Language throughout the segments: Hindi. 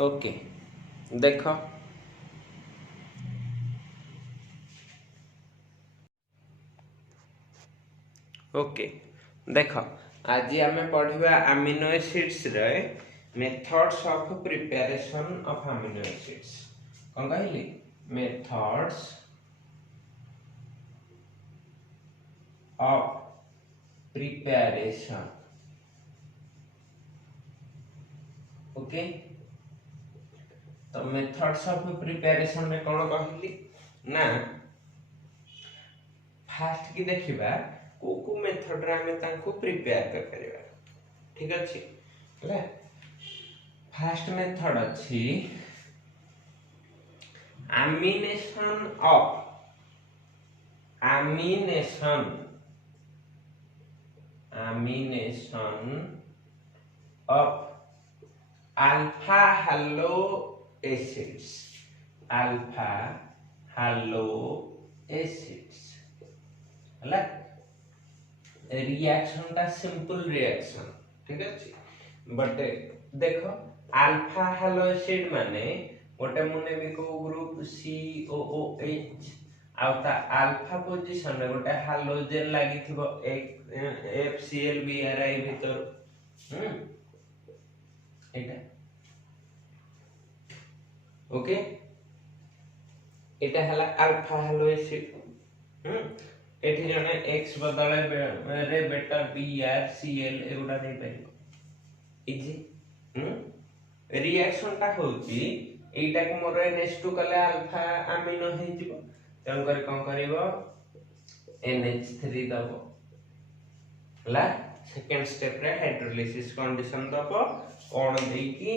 ओके देख ओके देख आज आम पढ़ा अमीनो एसिड्स रे methods of preparation of amino acids कौन कहली मेथड्स ऑफ प्रिपरेशन ओके तो मेथड्स ऑफ प्रिपरेशन में कौन कहली ना फास्ट की देखिबा को मेथड रे हमें तांको प्रिपेयर कर परिबा ठीक अछि ले फास्ट मेथड अछि amination of alpha halo acids हला रिएक्शन टा सिंपल रिएक्शन ठीक अछि बट देखो अल्फा हैलो एसिड माने गोटे मुने भी को ग्रुप COOH आउता अल्फा पोजीशन रे गोटे हालोजन लागि थिबो FCl BRI भीतर एटा ओके एटा हला अल्फा हैलो एसिड एठी जने x बदले रे बेटा BrCl एगुडा नै परिबो इजी रिएक्शन टा होची एटा को मोर NH2 कले अल्फा अमीनो हे जिवो तन कर कोन करबो NH3 दबो ला सेकंड स्टेप रे हाइड्रोलिसिस कंडीशन दबो कोन देई की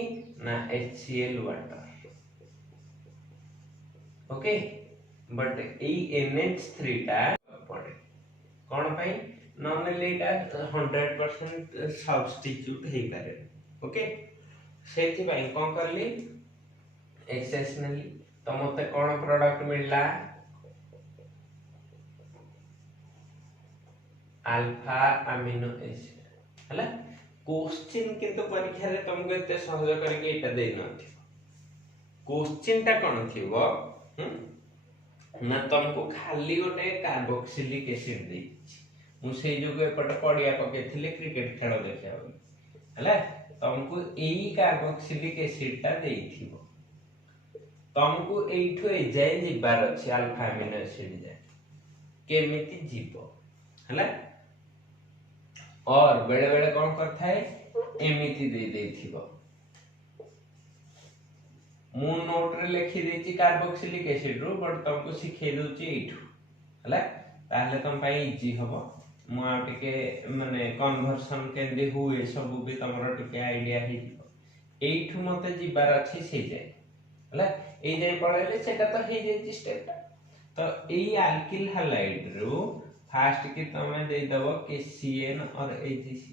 ना HCl water okay but A NH3 टा पड़े कोन पई नॉर्मली एटा 100% सब्स्टिट्यूट हे पारे ओके सेथि पई कोन करली एक्सेशनली तो मते कोन प्रोडक्ट मिलला अल्फा अमीनो एसिड हला क्वेश्चन किंतु परीक्षा रे तुमको एते सहज करके एटा देई नथि क्वेश्चन टा कोन थिबो ना तुमको खाली गोटे कार्बोक्सिलिक एसिड देई मु सेई जोगे एपट पडिया पकेथिले क्रिकेट खेल देखिया हला तुमको एई कार्बोक्सिलिक एसिड टा देई थिबो तुमको एठो ए जाय जिबार अछि अल्फा अमीनो एसिड जाय केमिति जीवो हला और बेले बेले कोन करथाय एमिति दे देथिबो मु नोट रे लिखि देछि कार्बोक्सिलिक एसिड रो बट तुमको सिखे दोछि एठो हला ताले तुम पई इजी हबो मु आ टिके माने कन्वर्सन केंदे हुए सब भी तमरो टिके आईडिया हे एठो मते जिबार अछि से जाय हला ए जाय पळाइले सेटा तो हे जे स्टेप तो ए अल्किल हैलाइड रो फास्ट की तमे दे दबो के CN और AgC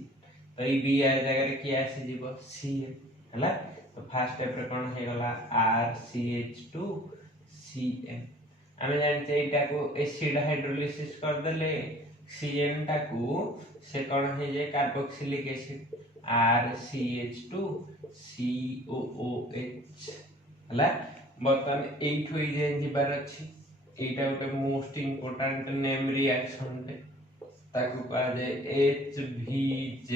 तो ई बी आ जगह रे की आसी जीवो Cn हला तो फास्ट स्टेप रे कोन हे गला RCH2 Cn आमे जानते एटा को एसिड हाइड्रोलिसिस कर देले Cn टा को से कोन हे जे कार्बोक्सिलिक एसिड RCH2 COOH हला बर्तन एठो ई जे जिबार अछि एटा गोटे मोस्ट इंपोर्टेंट नेम रिएक्शन रे ताकू कहा जाय HVZ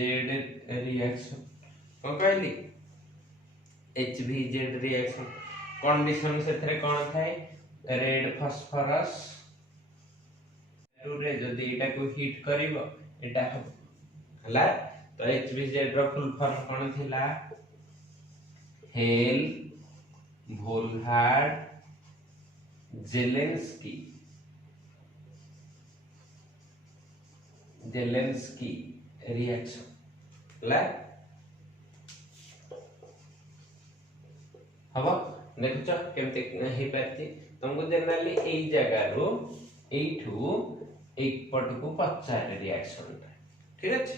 रिएक्शन कोन कहली HVZ रिएक्शन कंडीशन सेथरे कोन थाए रेड फास्फोरस रे जदी एटा को हिट करिवो एटा हबो हला तो HVZ रो फुल फॉर्म कोन थिला हेल वोल्हार्ड जेलेंस्की रिएक्शन ला हबो देखछ केमते हे पाती तुमको जनरली एई जगह रो एठू एक पट को पचार रिएक्शन ठीक अछि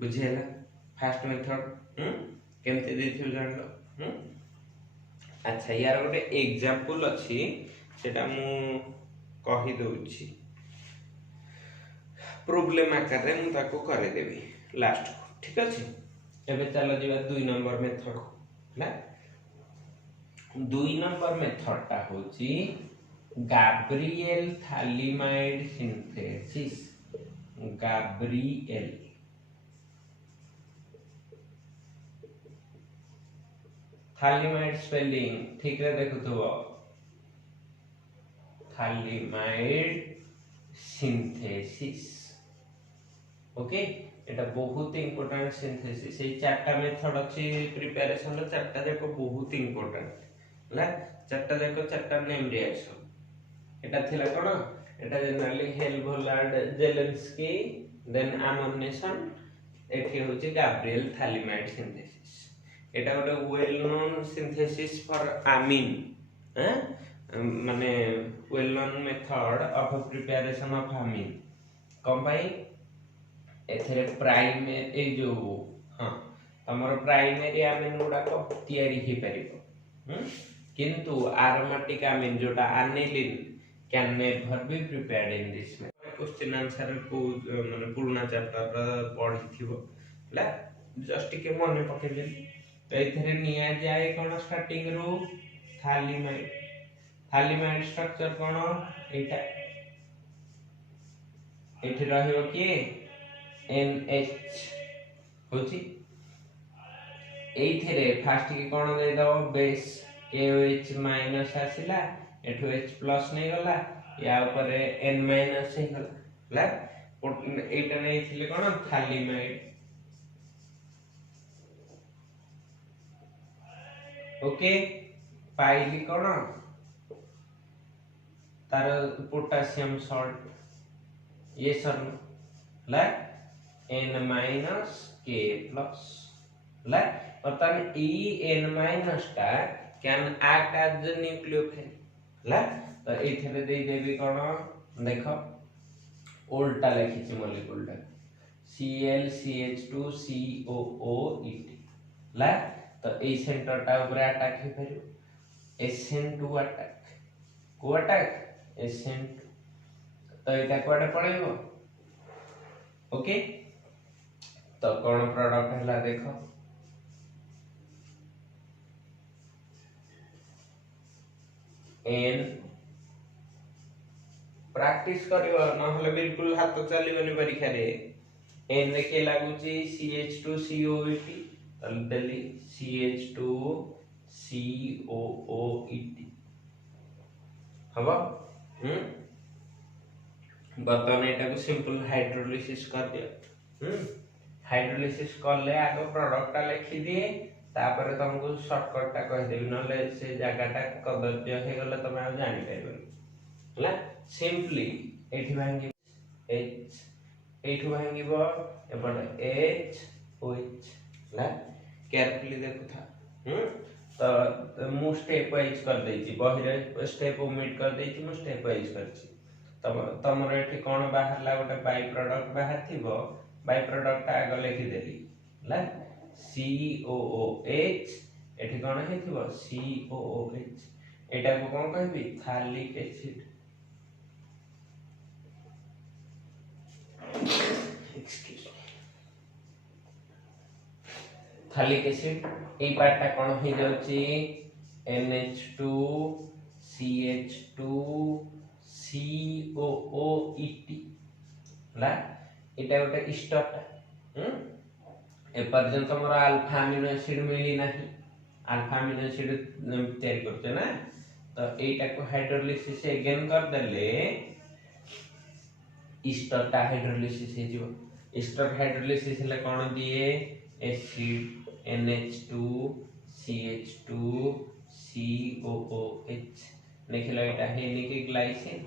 बुझियला फास्ट मेथड केमते देथियो जानलो अच्छा यार गोटे एग्जांपल अछि सेटा मु कहि दोछि प्रॉब्लम आकार रे मु ताको करे देबी लास्ट ठीक अछि एबे चलो जीवा 2 नंबर मेथड ना दुई नंबर मेथड टा होची गाब्रिएल थालीमाइड सिंथेसिस। गाब्रिएल थालीमाइड स्पेलिंग ठीक रे देखुथबो, थालीमाइड सिंथेसिस। ओके, এটা बहुत इंपोर्टेंट सिंथेसिस। এই চারটা মেথড আছে প্রিপারেশন র, চারটা যাক বহুত ইম্পর্টেন্ট হলা। চারটা যাক চারটা নেম দিয়েছ। এটা থিলা কোন, এটা জেনারেলি হেলভোলার্ড জেলেন্সকি দেন আমনেশন, এটি হচ্ছে গাব্রিएल থালিমাইড সিনথেসিস। এটা ଗୋଟେ well known synthesis for amine, হ্যাঁ মানে well known method of preparation of amine. কম পাই এথেরে প্রাইম এই যে হ্যাঁ তোমার প্রাইমেরি আমিন গুড়াক তৈরি হই পারিব, কিন্তু আরোমেটিক আমিন যেটা aniline can never be prepared in this method. Question answer को माने पुराना चैप्टर पढ़ी थिबो ला, जस्ट टिके मने पकेबे। तो एथरे निया जाए कोन स्टार्टिंग रो थालीमाइड। थालीमाइड स्ट्रक्चर कोन एटा, एठी रहियो कि NH होची। एथरे फास्ट के कोन दे दो बेस KOH माइनस आसिला, एठो H प्लस नै गला, या ऊपर N माइनस हे गला ला। एटा नै थिले कोन थालीमाइड। ओके, पाइली कोन तार पोटेशियम सॉल्ट, ये सर ला N माइनस K प्लस ला। बर्तमान E N माइनस टा can act as the nucleophile ला। तो एथरे दे देबी कोन देखो उल्टा लिखिछि मॉलिक्यूल टा ClCH2COOET ला। तो ए सेंटर टा ऊपर अटैक हे परियो SN2 अटैक को अटैक SN2। तो एटा कोडे पळेबो। ओके, तो कोन प्रोडक्ट हला देखो एन प्रैक्टिस करियो नहले बिल्कुल हाथ तो चलीबनी परीक्षा रे। एन देखे लागुची CH2COOET, तल देली CH2COOET हबो। बर्तमान एटा को सिंपल हाइड्रोलिसिस कर दियो। हाइड्रोलिसिस करले आगो प्रोडक्ट टा लिखि दिए, तापर तुमको शॉर्टकट टा कह देबी, नले से जगहटा कदर्य हे गले तमे आ जानि पाइबनी हला। सिंपली एठी भांगी H, एठु भांगीबो एपटे H OH हला। केयरफुली देखु था। तो मु स्टेप वाइज कर देछि, बहिरे स्टेप ओमिट कर देछि, मु स्टेप वाइज करछि। तब तमरे एठी कोन बाहरला गोटे बाय प्रोडक्ट बाहर थिबो, बाय प्रोडक्ट आग लिखि देली हला COOH, एठी कोन हे थिबो COOH। एटा को कोन कहबी थालिक acid. Excuse me, थालिक acid A पार्टटा कोन हे जाउची NH2 CH2 COOET ला। एटा गोटे स्टॉप ए पर्यंत मोर अल्फा अमीनो एसिड मिली नाही, अल्फा अमीनो एसिड तैयारी करछे ना। तो एटा को हाइड्रोलिसिस अगेन कर देले ईस्टर टा हाइड्रोलिसिस हे जिवो। ईस्टर हाइड्रोलिसिस ले कोन दिए एसिड NH2 CH2 COOH लिखलो। एटा हेनी कि ग्लाइसिन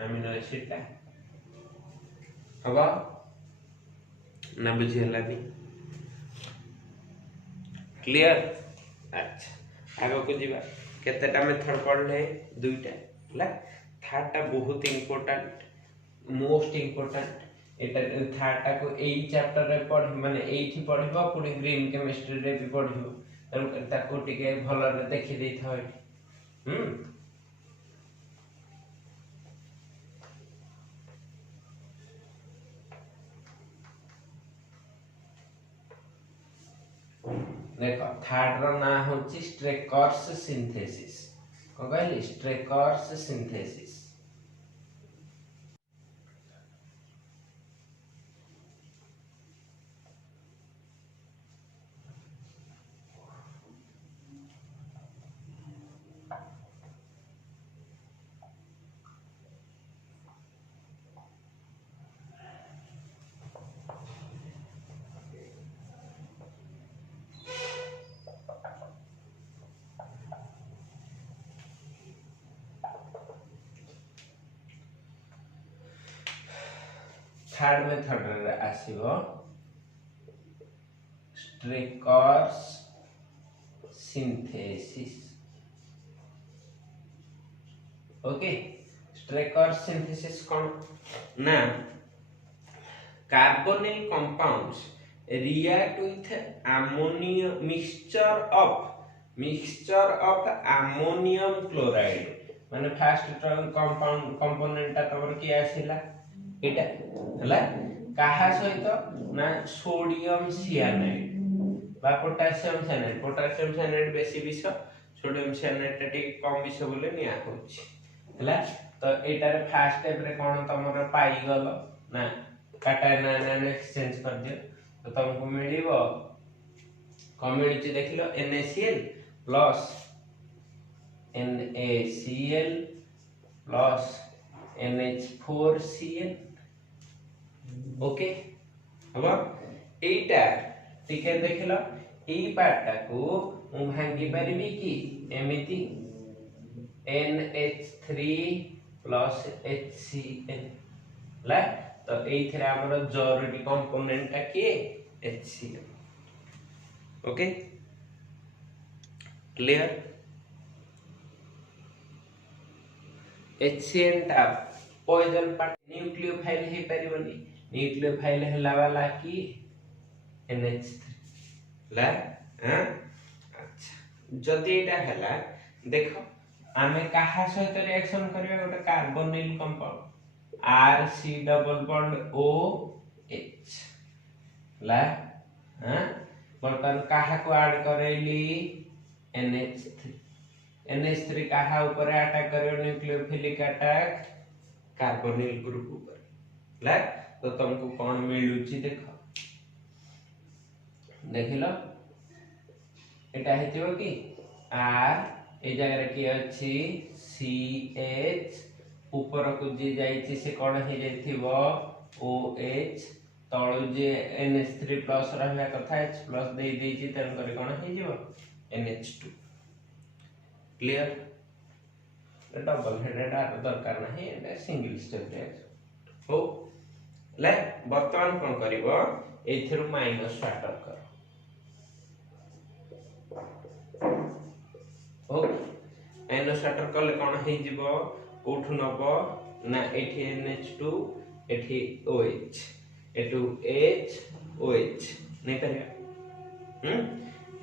अमीनो एसिड टा हबा ना बुझियला भी क्लियर। अच्छा आगो को जीवा, केतेटा मेथड पढ़ले दुईटा हला। थर्ड टा बहुत इंपोर्टेंट, मोस्ट इंपोर्टेंट। एटा थर्ड टा को एई चैप्टर रे पढ़ माने एठी पढ़िबो, पुनी ग्रीन केमिस्ट्री रे भी पढ़िबो। ताको टिके भलो रे देखि देई थाओ एठी। देख थर्ड रो ना होची स्ट्रेकर्स सिंथेसिस को कहली स्ट्रेकर्स सिंथेसिस थर्ड मेथड रे आसीबो स्ट्रेकर्स सिंथेसिस ओके स्ट्रेकर्स सिंथेसिस कौन ना carbonyl compounds react with ammonium mixture of ammonium chloride माने फर्स्ट कंपाउंड कंपोनेंट ता तमर की आसीला एटा हला काहा सहित ना सोडियम सियानाइड बा पोटासियम साइनाइड बेसी विष सोडियम साइनाइड टा ठीक कम विष बोले निया होछि हला तो एटा रे फर्स्ट स्टेप रे कोन तमर पाई गलो ना काटायन एक्सचेंज कर दियो तो तुमको मिलिबो कौन मिलुची देखिलो NaCl plus NaCl plus NH4Cl okay अब एटा टिके देखिलो ई पार्ट को मु भांगी परिबी कि एमिति NH3 प्लस HCl ला तो एथिरा हमर जरूरी कंपोनेंट ता के HCl ओके क्लियर HCl ता पॉइजन पार्ट न्यूक्लियोफाइल हे परिबनी न्यूक्लियोफाइल हला वाला की NH3 ला हां अच्छा जदी एटा हला देखो आमे काहा सहित रिएक्शन करबे गोटे carbonyl compound RC double bond OH ला हां बर्तन काहा को ऐड करेली NH3 काहा ऊपर अटैक करियो न्यूक्लियोफिलिक अटैक कार्बोनिल ग्रुप ऊपर ला तो तुमको कोन मिलुची देखो देखिलो एटा हेतिबो कि R ए जगह रे की अछि CH ऊपर को जे जाईची से कोन हे जाईथिबो OH तळु जे NH3 प्लस रहला कथा H प्लस दे देची तन करे कोन हे जिवो NH2 clear double headed are दरकार नाही एटा सिंगल स्टेप रिएक्शन हो ले वर्तमान कोन करबो एथिरु माइनस स्टार्टर कर ओके माइनस स्टार्टर करले कोन हे जिवो कोठु नबो ना एठी NH2 एठी OH एटू H OH नहीं करिया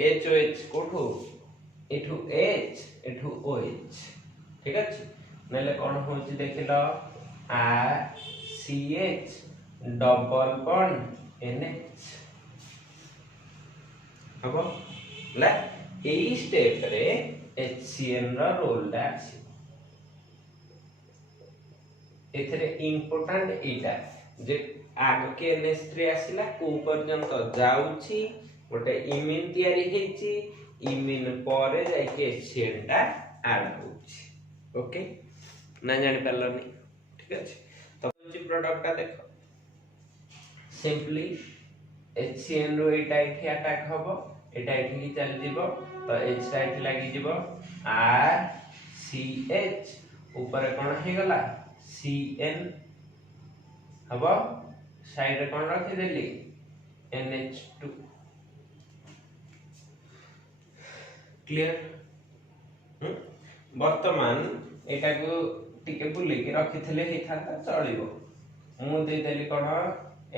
HOH कोठु एठू H एठू OH ठीक अछि नले कोन होची देखिलो CH डबल बॉन्ड NH हबो ला एई स्टेप रे HCl रा रोल दा अछि एथरे इंपोर्टेंट एटा जे आग के NH3 आसिला को पर्यंत जाउची गोटे इमिन तयारी हेची इमिन परे जाय के HCl टा ऐड होची ओके ना जानि परलनी ठीक अछि तो जी प्रोडक्ट ता देखो सिंपली HCl रो एटा एठी अटैक हबो एटा एठी चल जिवो तो H टा एठी लागि जिवो R CH ऊपर कोन हे गला CN हबो साइड रे कोन रखि देली NH2 क्लियर वर्तमान एटा को टिके बुले के रखिथिले हे थाता चलिबो मु दे देली कोन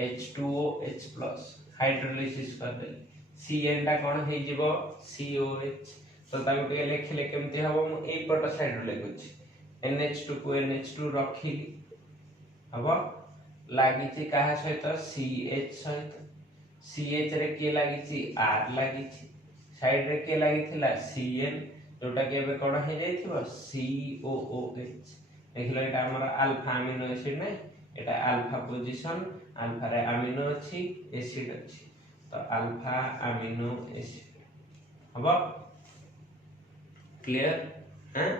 H2OH प्लस हाइड्रोलाइसिस कर देली CN टा कोन हे जिवो COH तो ताको टिके लेखिले केमति हबो मु ए पट साइड रे लेखुची NH2 को NH2 रखिली हबो लागिची काहा सहित CH सहित CH रे के लागिछि R लागिछि साइड रे के लागिथिला CN जोटा के एबे कोन हे जाइथिबो COOH देखिलो एटा हमर अल्फा अमीनो एसिड नै एटा अल्फा पोजीशन अल्फा रे अमीनो अछि एसिड अछि तो अल्फा अमीनो एसिड हबो क्लियर हैं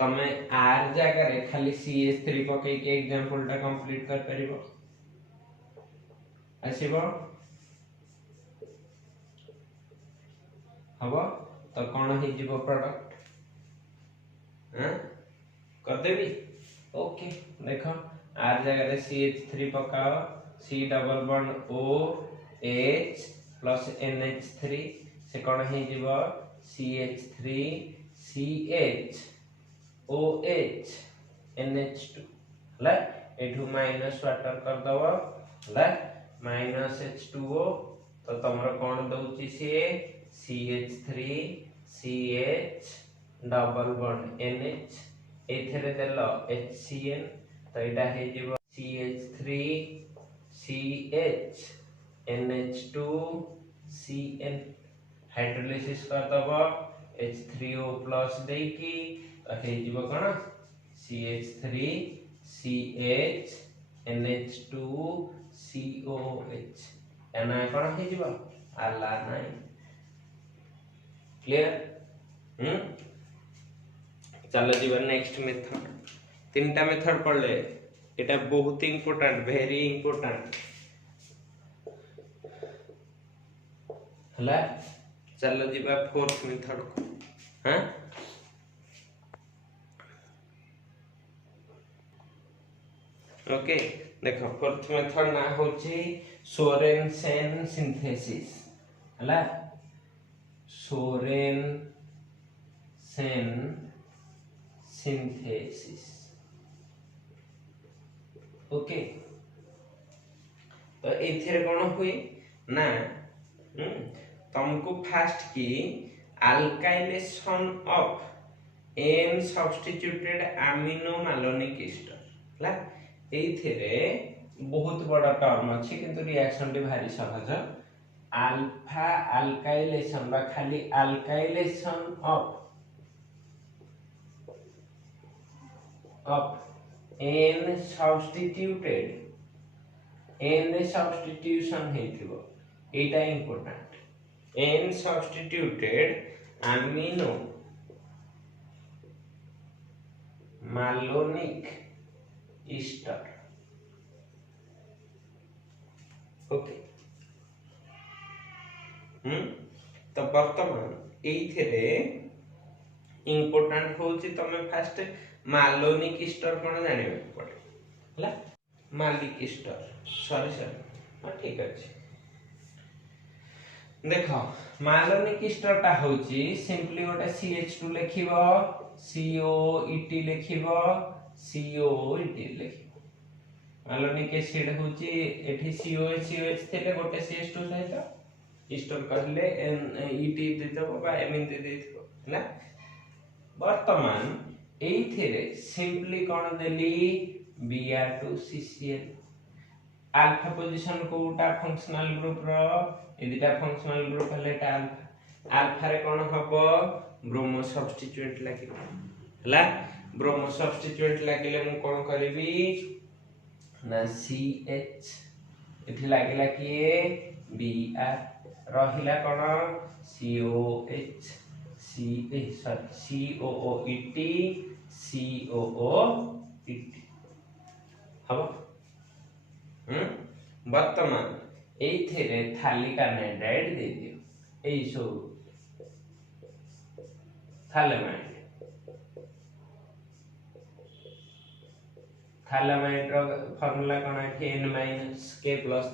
तमे R जगह रे खाली CH3 पके के एग्जांपल टा कंप्लीट कर परिबो आसीबो हबो तो कोन हे जीवो प्रोडक्ट हैं कर देबी ओके देखो R जगह रे CH3 पकाओ C double bond O H plus NH3 से कोन हे जीवो CH3 CH OH NH2 हला एठू माइनस वाटर कर दबो हला माइनस H2O तो तमरो कोन दउची से CH3 CH double bond NH एथरे देलो HCN तो एटा हे जीवो CH3 CH NH2 CN hydrolysis कर दबो H3O प्लस देकी तो हे जीवो कोन CH3 CH NH2 COOH एना कोन हे जीवो अलानाइन क्लियर चलो जीवन नेक्स्ट मेथड तीनटा मेथड पढ़ले एटा बहुत इंपोर्टेंट वेरी इंपोर्टेंट हला चलो जीवा फोर्थ मेथड को हां ओके देखो फोर्थ मेथड ना होची सोरेनसेन सिंथेसिस हला सोरेनसेन सिंथेसिस ओके तो एथिरे कोन हुई ना तुमको फर्स्ट की alkylation of N substituted amino malonic ester हला एथिरे बहुत बड़ा टर्म अछि किंतु रिएक्शन टी भारी सहज अल्फा अल्काइलेशन बा खाली alkylation of n substituted n substitution हेथिबो Etah important n substituted amino malonic ester okay तो वर्तमान एथिरे इंपोर्टेंट होची तमे फर्स्ट मालोनिक ईस्टर कोन जानिबे पड़े हला मालिक ईस्टर सॉरी हां ठीक अछि देखो मालोनिक ईस्टर ता होची सिंपली गोटे CH2 लिखिबो COET लिखिबो COET लिखिबो मालोनिक एसिड होची एठी COH थिले गोटे CH2 सहित ईस्टर कहले ET देतबो बा एमिन दे देथिबो हला वर्तमान एथिरे सिंपली कोन देली Br2CCl अल्फा पोजीशन कोटा फंक्शनल ग्रुप रो एदिटा फंक्शनल ग्रुप हलेटा अल्फा अल्फा रे कोन हबो ब्रोमो सब्स्टिट्यूएंट लागिबो हला ब्रोमो सब्स्टिट्यूएंट लागिले मु कोन करबी ना CH एथि लागिला किए Br रहिला कोन COH COOET COOET हबो वर्तमान एथिरे थालिक एनाइड्राइड दे दियो एई सो थालामाइड रो फार्मूला कोन है N-K+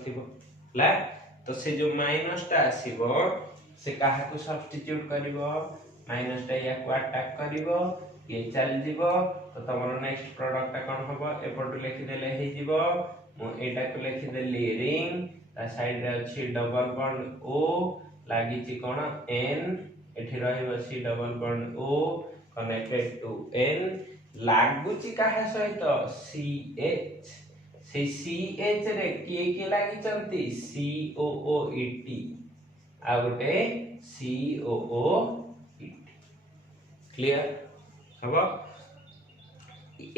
थिबो ला तो से जो माइनस टा आसीबो से काहा को सब्स्टिट्यूट करिवो माइनस टा या को अटैक करिवो ये चल जीवो तो तमरो नेक्स्ट प्रोडक्ट कोन हबो एपट लिखि देले हे जीवो मु एटा को लिखि देली रिंग ता साइड रे अछि डबल बॉन्ड O लागि छि कोन N एठी रहइबो C double bond O connected to N लागु छि काहा सहित CH से CH रे किए लागि चंती COOET आ गोटे COOET क्लियर हबो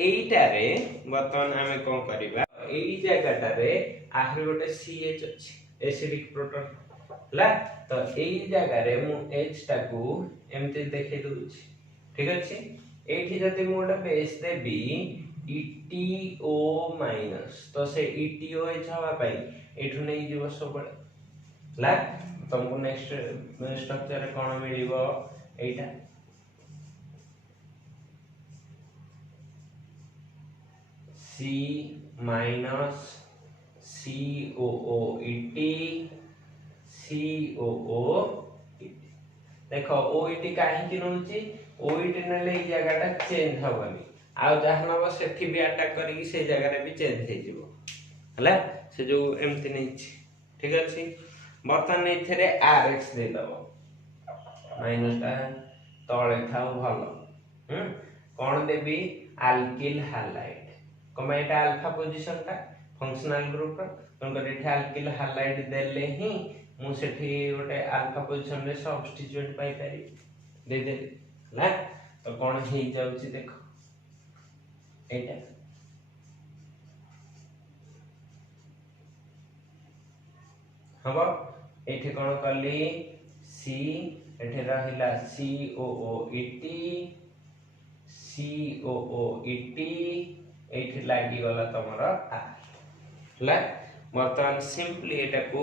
एइटारे बर्तमान आमे कोन करबा एई जगहटारे आखिर गोटे CH अछि एसिडिक प्रोटॉन हला तो एई जगह रे मु H टाकू एमते देखै दउछि ठीक अछि एठी जति मु गोटे बेस देबी ETO माइनस तो से ETOH हवा पाई एठु नै जीव सब हला तुमको नेक्स्ट स्ट्रक्चर रे कोन मिलिबो एटा C minus COOET COOET देखो OET काहे कि नउची OET नेले ई जगहटा चेंज हबनी आ जहां नबो सेठी भी अटैक करी से जगह रे भी चेंज हे जिवो हला से जो एमति नै छी ठीक अछि बर्तन एथरे RX दे दबो माइनस टा तळे थाउ भलो कोन देबी अल्किल हैलाइड कमे एटा अल्फा पोजीशन टा फंक्शनल ग्रुप रा तंकर एठा अल्किल हैलाइड देले ही मु सेठी गोटे अल्फा पोजीशन रे सब्स्टिट्यूट पाई पारी दे दे ला तो कोन हे जाउची देखो एटा हबो एठे कोन करली C एठे रहिला COOET एठी लागी गला तमरा ला बर्तमान सिंपली एटा को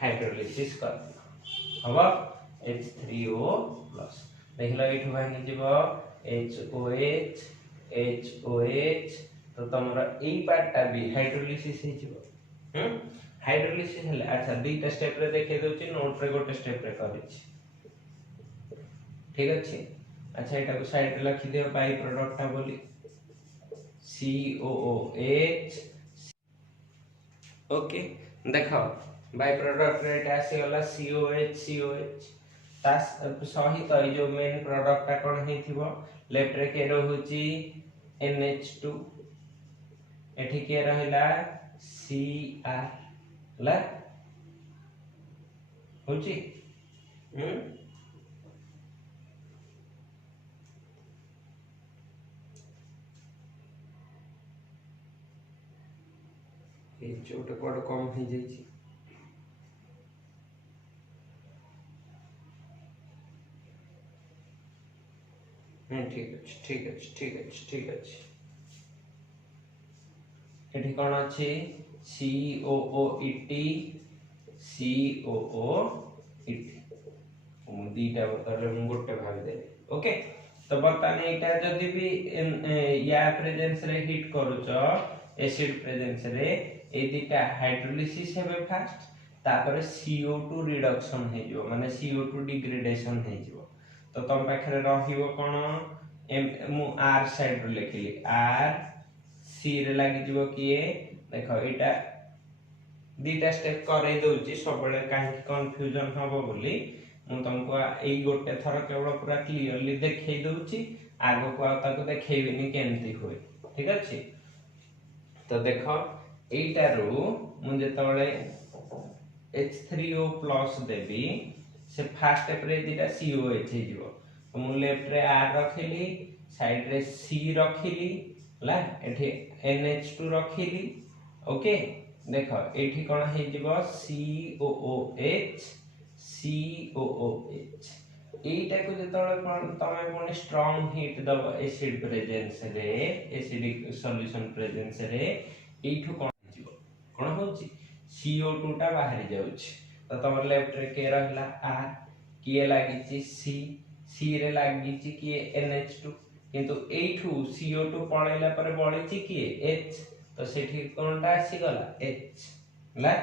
हाइड्रोलिसिस कर हबो H3O+ देखलो एठु भांगी जीवो HOH तो तमरा एई पार्टटा भी हाइड्रोलिसिस हे जीवो हाइड्रोलिसिस हले अच्छा दुईटा स्टेप रे देखे दोची नोट रे गोटे स्टेप रे करिछि ठीक अछि अच्छा एटा को साइड रे लिखि दियो बाई प्रोडक्ट ता बोली COOH ओके देखो बाई प्रोडक्ट रे एटा आसी गला COH ता सहित ए जो मेन प्रोडक्ट ता कोन हेथिबो लेफ्ट रे के रहउची NH2 एठी के रहला Cr ला होची ए छोटे कोड कम हो जाई छी ठीक अछि एठी कोन अछि COOET मु दीटा बतले मु गोटे भाग दे ओके तो बताने एटा जदी भी या प्रेजेंस रे हिट करूचो एसिड प्रेजेंस रे ए दीटा हाइड्रोलिसिस हेबे फास्ट तापर CO2 रिडक्शन हे जो माने CO2 डिग्रेडेशन हे जो तो तम पाखरे रहिबो कोन मु R साइड रे लिखली R C रे लागि जीवो किए देखो एटा दीटा स्टेप करे दोची सबले काहे कंफ्यूजन हबो बोली मु तुमको एई गोटे थर केवल पूरा क्लियरली देखै दोची आगो को ताको देखैबिनी केमती होय ठीक अछि तो देखो एटा रो मु जेतबले H3O+ देबी से फर्स्ट स्टेप रे दीटा COH हे जीवो तो मु लेफ्ट रे R रखिली साइड रे C रखिली ला एठी NH2 रखिली ओके देखो एठी कोन हे जीवो COOH एटा को जेतबले तमे कोन स्ट्रांग हीट दबो एसिड प्रेजेंस रे एसिडिक सॉल्यूशन प्रेजेंस रे एठु कोन जीवो कोन होची CO2 टा बाहर जाउची तो तमर लेफ्ट रे के रहला R किए लागिची C रे लागिची किए NH2 किंतु एठु CO2 पळैला पर बळीची किए H तो सेठी कोनटा आसी गला H ला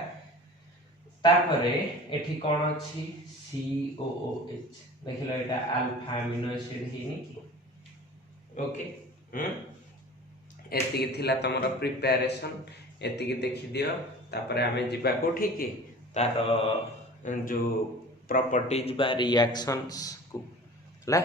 तापरे एठी कोन अछि COOH देखिलो एटा अल्फा अमीनो एसिड हेनी की ओके एतिकी थिला तमरा प्रिपरेशन एतिकी देखि दियो तापरे हमें जिबा कोठी की तार जो प्रॉपर्टीज बा रिएक्शंस को ला